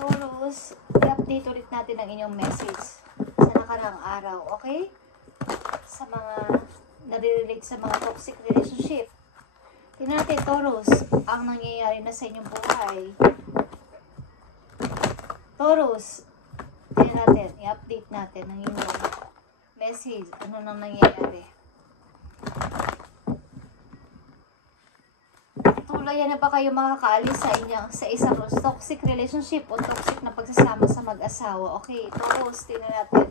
Taurus, i-update ulit natin ang inyong message sa nakaraang araw, okay? Sa mga nare-relate sa mga toxic relationship. Tingnan natin, Taurus, ang nangyayari na sa inyong buhay. Taurus, tingnan natin, i-update natin ang inyong message. Ano nang nangyayari? Tuluyan na ba kayo makakaalis sa isang toxic relationship o toxic na pagsasama sa mag-asawa? Okay, Taurus, tingnan natin.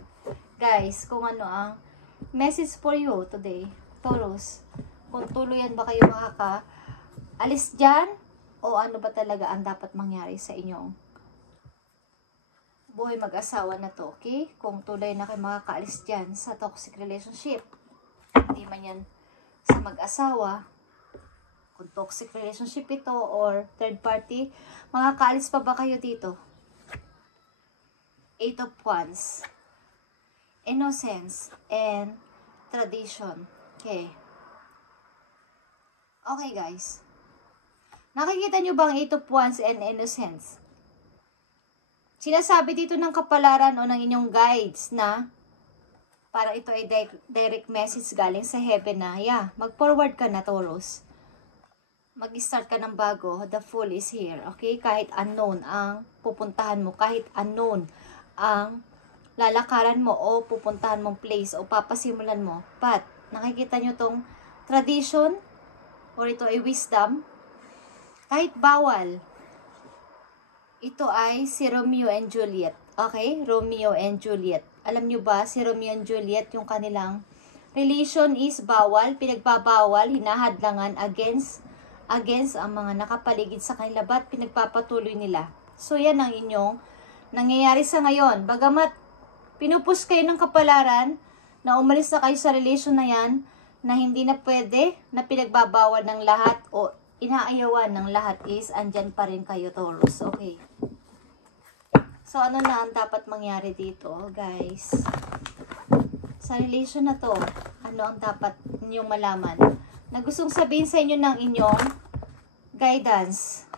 Guys, kung ano ang message for you today. Taurus, kung tuluyan ba kayo makakaalis dyan o ano ba talaga ang dapat mangyari sa inyong buhay mag-asawa na to, okay? Kung tuloy na kayo makakaalis dyan sa toxic relationship, hindi man yan sa mag-asawa, kung toxic relationship ito or third party, makakaalis pa ba kayo dito? 8 of Wands, innocence, and tradition. Okay. Okay, guys. Nakikita nyo ba ang 8 of Wands and innocence? Sinasabi dito ng kapalaran o ng inyong guides na para ito ay direct message galing sa heaven na, yeah, mag-forward ka na, Taurus. Mag-start ka ng bago, the Fool is here, okay? Kahit unknown ang pupuntahan mo, kahit unknown ang lalakaran mo o pupuntahan mong place o papasimulan mo. But, nakikita nyo tong tradition or ito ay wisdom, kahit bawal, ito ay si Romeo and Juliet, okay? Romeo and Juliet. Alam nyo ba, si Romeo and Juliet, yung kanilang relation is bawal, pinagbabawal, hinahadlangan against ang mga nakapaligid sa kanila, ba't pinagpapatuloy nila? So, yan ang inyong nangyayari sa ngayon. Bagamat pinupush kayo ng kapalaran na umalis na kayo sa relation na yan, na hindi na pwede, na pinagbabawal ng lahat o inaayawan ng lahat is, andyan pa rin kayo, Taurus. Okay. So, ano na ang dapat mangyari dito, guys? Sa relation na to, ano ang dapat ninyong malaman? Na gustong sabihin sa inyo ng inyong guidance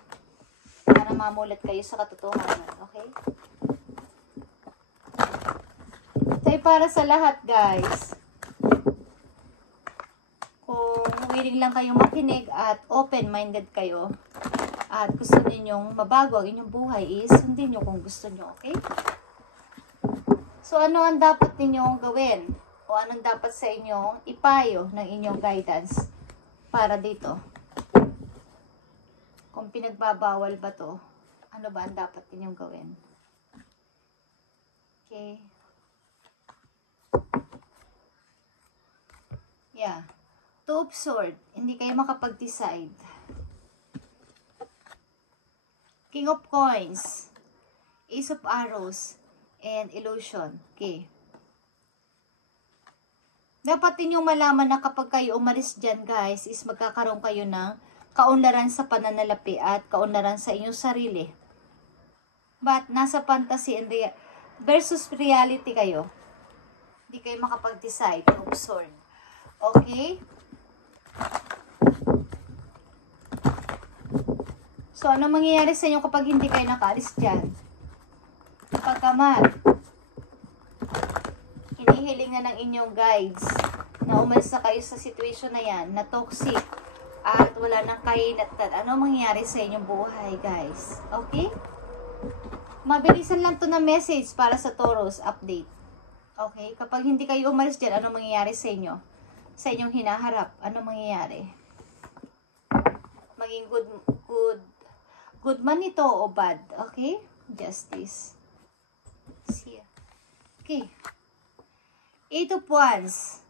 para mamulat kayo sa katotohanan, okay? Ito ay para sa lahat, guys. Kung willing lang kayong makinig at open-minded kayo at gusto ninyong mabago ang inyong buhay, is sundin nyo kung gusto nyo, okay? So, ano ang dapat ninyong gawin? O anong dapat sa inyong ipayo ng inyong guidance para dito? Kung pinagbabawal ba to, ano ba ang dapat ninyong gawin? Okay. Yeah. 2 of Swords, hindi kayo makapag-decide. King of Coins, Ace of Arrows, and Illusion. Okay. Dapat ninyong malaman na kapag kayo umalis dyan, guys, is magkakaroon kayo ng kaunlaran sa pananalapi at kaunlaran sa inyong sarili. But, nasa fantasy and versus reality kayo. Hindi kayo makapag-decide. Of Swords. Okay? So, ano mangyayari sa inyo kapag hindi kayo nakaalis dyan? Pagkamat, hinihiling na ng inyong guides na umalis na kayo sa situation na yan, na toxic, at wala nang kahinatnan. Ano mangyayari sa inyong buhay, guys? Okay? Mabilisan lang to na message para sa Taurus update. Okay? Kapag hindi kayo umalis dyan, ano mangyayari sa inyo? Sa inyong hinaharap, ano mangyayari? Maging good man ito o bad? Okay? Justice. See ya. Okay. 8 of Wands,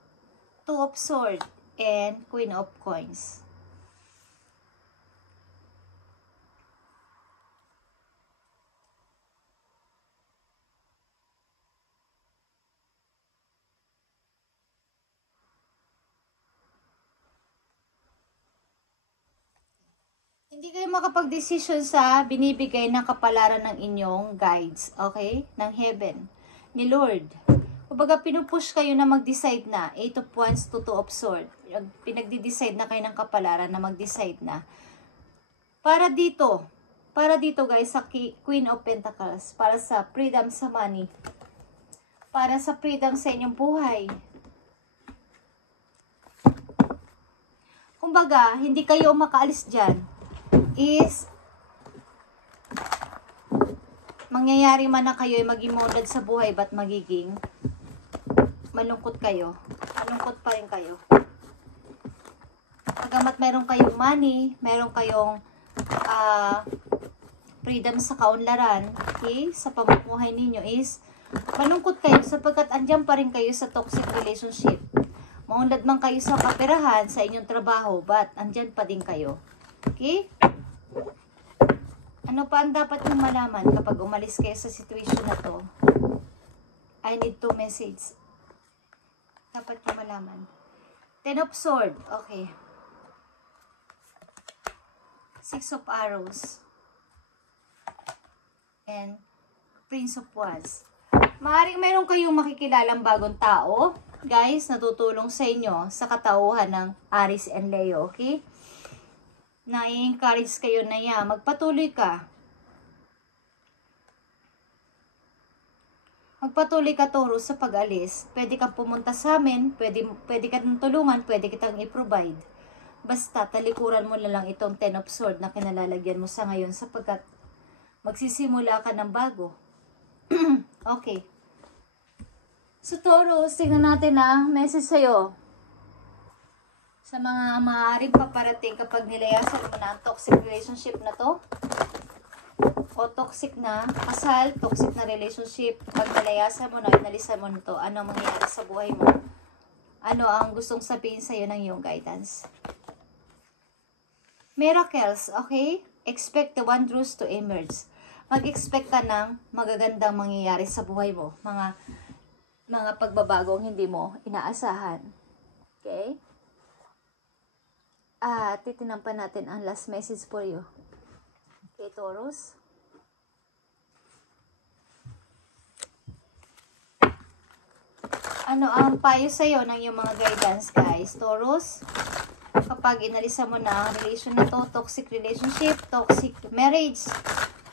2 of Swords, and Queen of Coins. Hindi kayo makapag-desisyon sa binibigay ng kapalaran ng inyong guides, okay? Ng heaven, ni Lord. Kumbaga, pinupush kayo na mag-decide na. 8 of Wands to 2 of Swords. Pinagdi-decide na kayo ng kapalaran na mag-decide na. Para dito, Para dito guys, sa Queen of Pentacles. Para sa freedom sa money. Para sa freedom sa inyong buhay. Kumbaga, hindi kayo makaalis dyan. Is, mangyayari man na kayo ay maging monad sa buhay, ba't magiging malungkot kayo? Malungkot pa rin kayo. Pagamat meron kayong money, meron kayong freedom sa kaunlaran, okay, sa pamumuhay ninyo is, malungkot kayo sapagkat andyan pa rin kayo sa toxic relationship. Maunlad man kayo sa kaperahan, sa inyong trabaho, but andyan pa din kayo. Okay? Ano pa ang dapat nyo malaman kapag umalis kayo sa situation na to? I need to message. Dapat nyo malaman. Ten of Swords. Okay. Six of Arrows. And Prince of Wands. Maaaring meron kayong makikilalang bagong tao, guys, na tutulong sa inyo sa katauhan ng Aries and Leo, okay? Na-encourage kayo na yan. Magpatuloy ka. Magpatuloy ka, Taurus, sa pag-alis. Pwede kang pumunta sa amin, pwede kang tulungan, pwede kitang i-provide. Basta, talikuran mo na lang itong Ten of Swords na kinalalagyan mo sa ngayon sapagkat magsisimula ka ng bago. Okay. So, Taurus, tingnan natin ang message sa'yo. Sa mga maaaring paparating kapag nilayasan mo na ang toxic relationship na to. O toxic na kasal, toxic na relationship. Pag nilayasan mo na, inalisan mo na to, ano mangyayari sa buhay mo? Ano ang gustong sabihin sa'yo ng iyong guidance? Miracles, okay? Expect the wonders to emerge. Mag-expect ka ng magagandang mangyayari sa buhay mo. Mga pagbabagong hindi mo inaasahan. Okay? Titinan pa natin ang last message for you. Okay, Taurus? Ano ang payo sa'yo ng iyong mga guidance, guys? Taurus? Kapag inalisan mo na ang relation na to, toxic relationship, toxic marriage.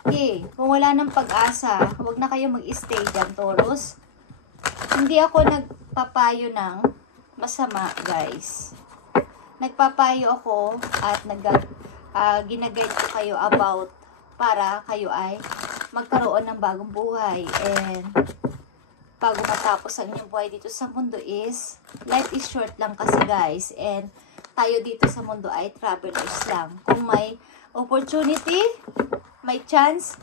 Okay, kung wala ng pag-asa, huwag na kayo mag-stay dyan, Taurus. Hindi ako nagpapayo ng masama, guys. Nagpapayo ako at ginaguide ko kayo about para kayo ay magkaroon ng bagong buhay. And bago matapos ang inyong buhay dito sa mundo is, life is short lang kasi, guys. And tayo dito sa mundo ay travelers lang. Kung may opportunity, may chance,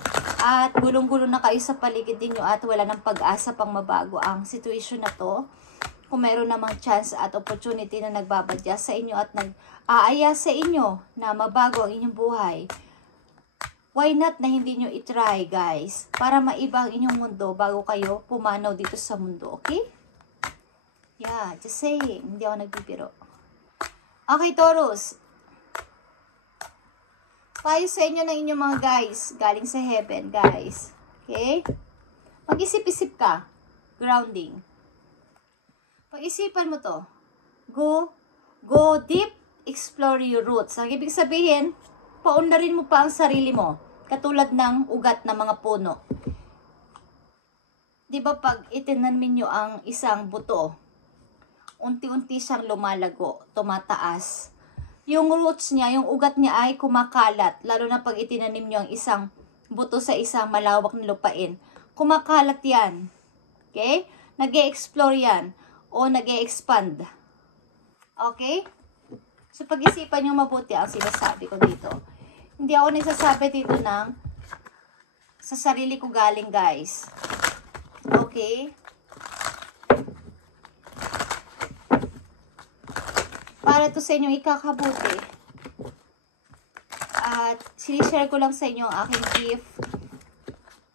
at gulong-gulong na kayo sa paligid niyo at wala ng pag-asa pang mabago ang situation na to, kung meron namang chance at opportunity na nagbabadya sa inyo at nag-aaya sa inyo na mabago ang inyong buhay, why not na hindi nyo itry, guys, para maiba ang inyong mundo bago kayo pumanaw dito sa mundo, okay? Yeah, just saying, hindi ako nagbibiro. Okay, Taurus. Payo sa inyo ng inyong mga guys, galing sa heaven, guys. Okay? Mag-isip-isip ka. Grounding. Pag-isipan mo to. Go deep, explore your roots. Ang ibig sabihin, paunlarin mo pa ang sarili mo. Katulad ng ugat ng mga puno. Diba pag itinanim nyo ang isang buto, unti-unti siyang lumalago, tumataas. Yung roots niya, yung ugat niya ay kumakalat. Lalo na pag itinanim nyo ang isang buto sa isang malawak na lupain. Kumakalat yan. Okay? Nag-e-explore yan. O nag-e-expand. Okay? So, pag-isipan nyo mabuti ang sinasabi ko dito. Hindi ako nagsasabi dito ng sa sarili ko galing, guys. Okay? Para to sa inyong ikakabuti. At sinishare ko lang sa inyo ang aking gift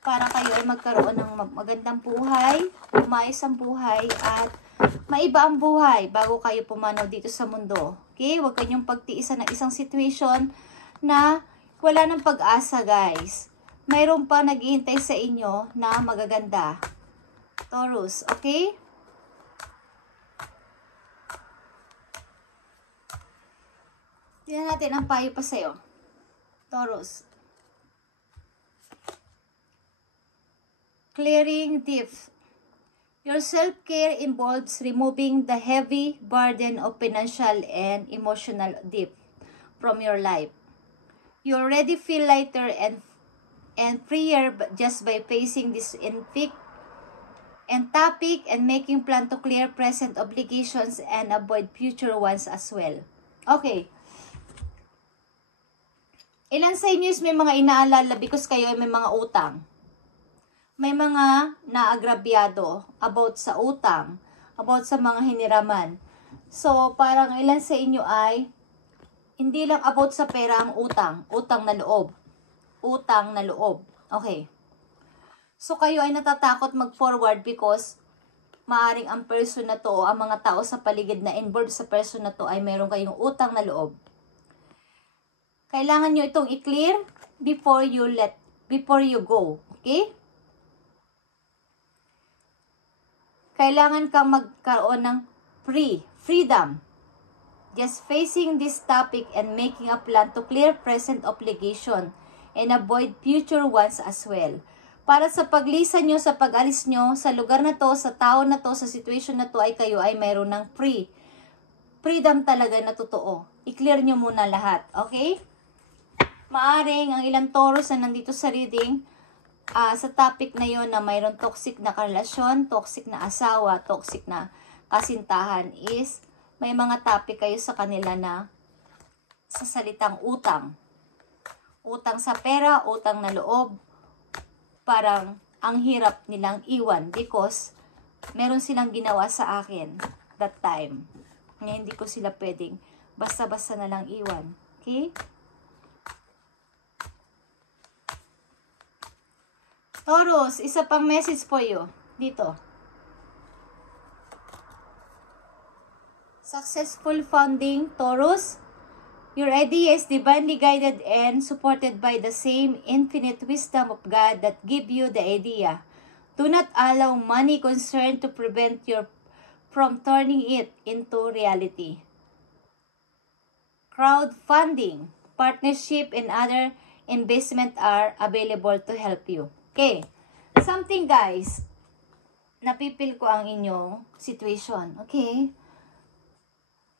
para kayo ay magkaroon ng magandang buhay, umayos ang buhay, at maiba ang buhay bago kayo pumanaw dito sa mundo. Okay? Huwag kayong pagtiisan ng isang situation na wala ng pag-asa, guys. Mayroon pa naghihintay sa inyo na magaganda. Taurus, okay? Tingnan natin ang payo pa sa'yo. Taurus. clearing debt. Your self-care involves removing the heavy burden of financial and emotional debt from your life. You already feel lighter and freer just by facing this topic and making plan to clear present obligations and avoid future ones as well. Okay. Ilan sa inyo is may mga inaalala because kayo ay may mga utang? May mga naagrabyado about sa utang, about sa mga hiniraman. So, parang ilan sa inyo ay hindi lang about sa pera ang utang, utang na loob. Utang na loob. Okay. So, kayo ay natatakot mag-forward because maaring ang person na to o ang mga tao sa paligid na involved sa person na to ay meron kayong utang na loob. Kailangan nyo itong i-clear before you go. Okay? Kailangan kang magkaroon ng freedom. Just facing this topic and making a plan to clear present obligation and avoid future ones as well. Para sa paglisan nyo, sa pag-alis nyo, sa lugar na to, sa tao na to, sa situation na to ay kayo ay mayroon ng freedom talaga na totoo. I-clear nyo muna lahat. Okay? Maaring ang ilang Taurus na nandito sa reading, sa topic na yon na mayroon toxic na karelasyon, toxic na asawa, toxic na kasintahan is may mga topic kayo sa kanila na sa salitang utang. Utang sa pera, utang na loob. Parang ang hirap nilang iwan because meron silang ginawa sa akin that time. Ngayon hindi ko sila pwedeng basta-basta na lang iwan. Okay? Taurus, isa pang message for you. Dito. Successful founding, Taurus. Your idea is divinely guided and supported by the same infinite wisdom of God that give you the idea. Do not allow money concern to prevent you from turning it into reality. Crowdfunding, partnership, and other investment are available to help you. Okay. Something guys, napipil ko ang inyong situation. Okay.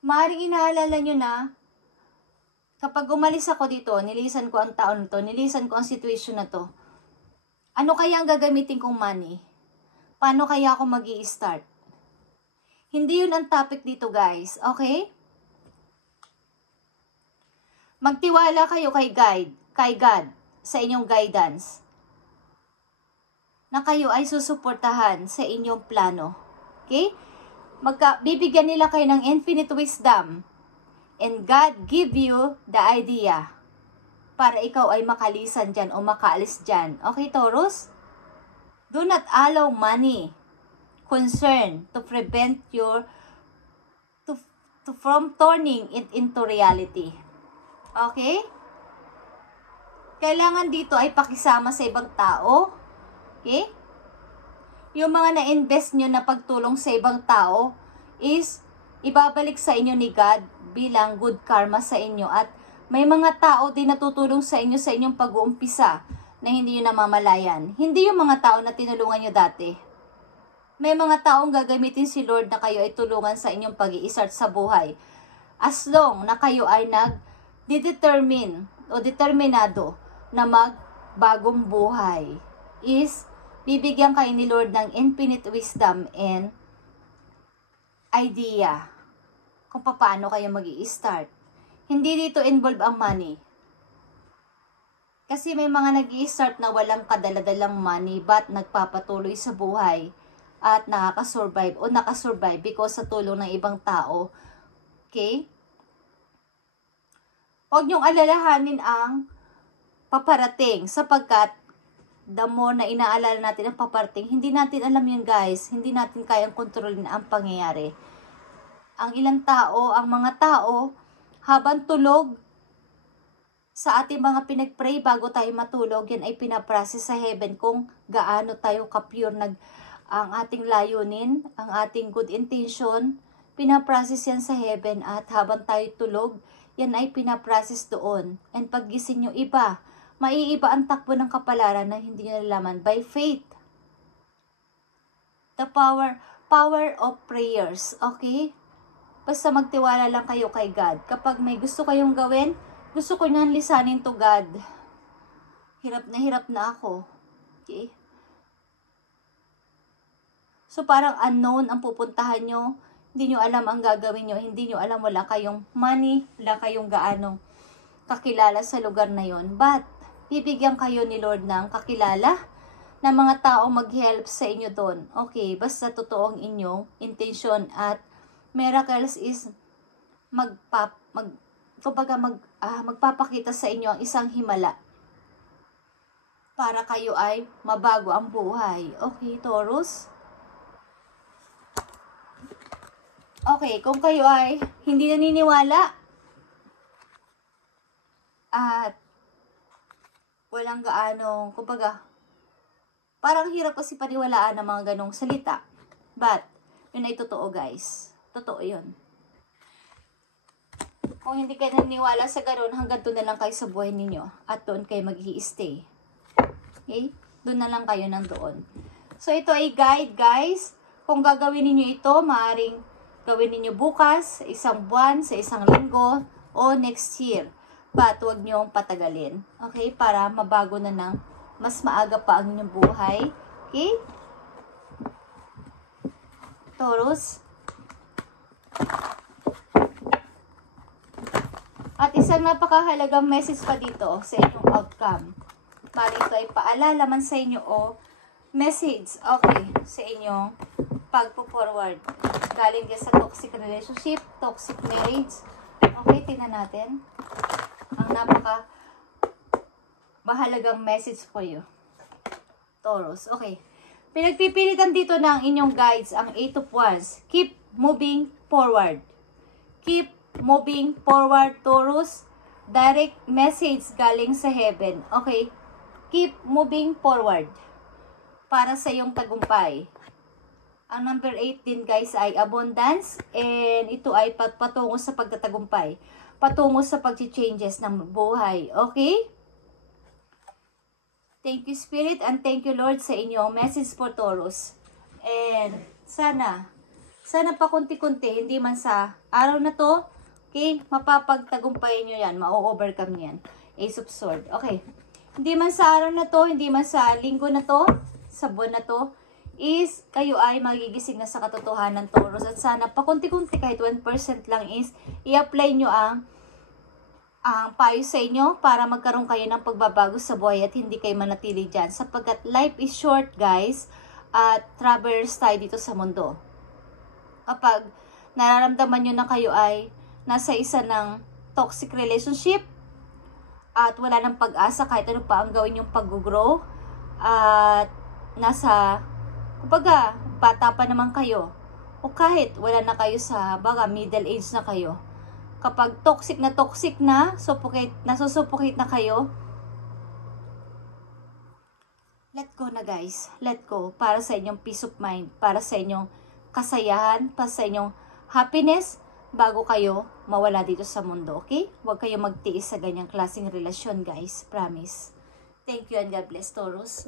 Maaaring inaalala nyo na, kapag umalis ako dito, nilisan ko ang taon na to, nilisan ko ang situation na to, ano kaya ang gagamitin kong money? Paano kaya ako mag-i-start? Hindi yun ang topic dito guys, okay? Magtiwala kayo kay God, sa inyong guidance, na kayo ay susuportahan sa inyong plano. Okay? Bibigyan nila kayo ng infinite wisdom, and God give you the idea para ikaw ay makalisan dyan o makaalis dyan. Okay, Taurus? Do not allow money concern to prevent your from turning it into reality. Okay? Kailangan dito ay pakisama sa ibang tao. Okay? Yung mga na-invest nyo na pagtulong sa ibang tao is ibabalik sa inyo ni God bilang good karma sa inyo. At may mga tao din natutulong sa inyo sa inyong pag-uumpisa na hindi nyo namamalayan. Hindi yung mga tao na tinulungan nyo dati. May mga taong gagamitin si Lord na kayo ay tulungan sa inyong pag-i-start sa buhay. As long na kayo ay nag-determine o determinado na magbagong buhay, is bibigyan kayo ni Lord ng infinite wisdom and idea kung paano kayo mag-i-start. Hindi dito involve ang money. Kasi may mga nag-i-start na walang kadaladalang money but nagpapatuloy sa buhay at nakakasurvive o nakasurvive because sa tulong ng ibang tao. Okay? Huwag niyong alalahanin ang paparating sapagkat the more na inaalala natin ang paparating, hindi natin alam yun guys. Hindi natin kayang kontrolin ang pangyayari. Ang ilang tao, ang mga tao, habang tulog sa ating mga pinag-pray bago tayo matulog, yan ay pinaprocess sa heaven kung gaano tayo ka-pure ang ating layunin, ang ating good intention, pinaprocess yan sa heaven at habang tayo tulog, yan ay pinaprocess doon. And paggising nyo iba, maiiba ang takbo ng kapalaran na hindi nyo nalaman by faith. The power of prayers, okay? Basta magtiwala lang kayo kay God. Kapag may gusto kayong gawin, gusto ko nyan lisanin to God. Hirap na ako. Okay? So parang unknown ang pupuntahan nyo. Hindi nyo alam ang gagawin nyo. Hindi nyo alam, wala kayong money, wala kayong gaano kakilala sa lugar na yon. But, bibigyan kayo ni Lord ng kakilala na mga tao mag-help sa inyo doon. Okay, basta totoo ang inyong intention at miracles is magpapakita sa inyo ang isang himala para kayo ay mabago ang buhay. Okay, Taurus? Okay, kung kayo ay hindi naniniwala at walang gaano, kumbaga, parang hirap kasi paniwalaan ng mga ganong salita. But, yun ay totoo guys. Totoo yun. Kung hindi kayo naniniwala sa ganon, hanggang doon na lang kayo sa buhay ninyo. At doon kayo mag-i-stay. Okay? Doon na lang kayo nang doon. So, ito ay guide guys. Kung gagawin ninyo ito, maaaring gawin ninyo bukas, sa isang buwan, sa isang linggo, o next year. But, huwag nyo patagalin. Okay? Para mabago na ng mas maaga pa ang inyong buhay. Okay? Taurus. At isang napakahalagang message pa dito sa inyong outcome. Mali ito ay paalala man sa inyo o message, okay, sa inyong pagpo-forward. Galing din sa toxic relationship, toxic marriage. Okay, tingnan natin. Ang mahalagang message for you. Taurus. Okay. Pinagpipilitan dito ng inyong guides ang 8 of Wands. Keep moving forward. Keep moving forward, Taurus. Direct message galing sa heaven. Okay. Keep moving forward. Para sa iyong tagumpay. Ang number 8 din guys ay abundance. And ito ay patungo sa pagtatagumpay. Patungo sa pag-changes ng buhay. Okay? Thank you, Spirit, and thank you, Lord, sa inyong message for Taurus. And sana pa kunti-kunti, hindi man sa araw na to, okay, mapapagtagumpay nyo yan, ma-overcome yan. Ace of Swords. Okay. Hindi man sa araw na to, hindi man sa linggo na to, sa buwan na to, is kayo ay magigising na sa katotohanan, Taurus. At sana pa kunti-kunti, kahit 1% lang is, i-apply nyo ang payo sa inyo para magkaroon kayo ng pagbabago sa buhay at hindi kayo manatili dyan. Sapagkat life is short, guys, at travelers tayo dito sa mundo. Kapag nararamdaman nyo na kayo ay nasa isa ng toxic relationship at wala ng pag-asa kahit ano pa ang gawin yung pag-grow at nasa, kumbaga, bata pa naman kayo o kahit wala na kayo sa middle age na kayo. Kapag toxic na, nasusuffocate na kayo, let go na guys. Let go. Para sa inyong peace of mind. Para sa inyong kasayahan. Para sa inyong happiness. Bago kayo mawala dito sa mundo. Okay? Huwag kayo magtiis sa ganyang klaseng relasyon guys. Promise. Thank you and God bless, Taurus.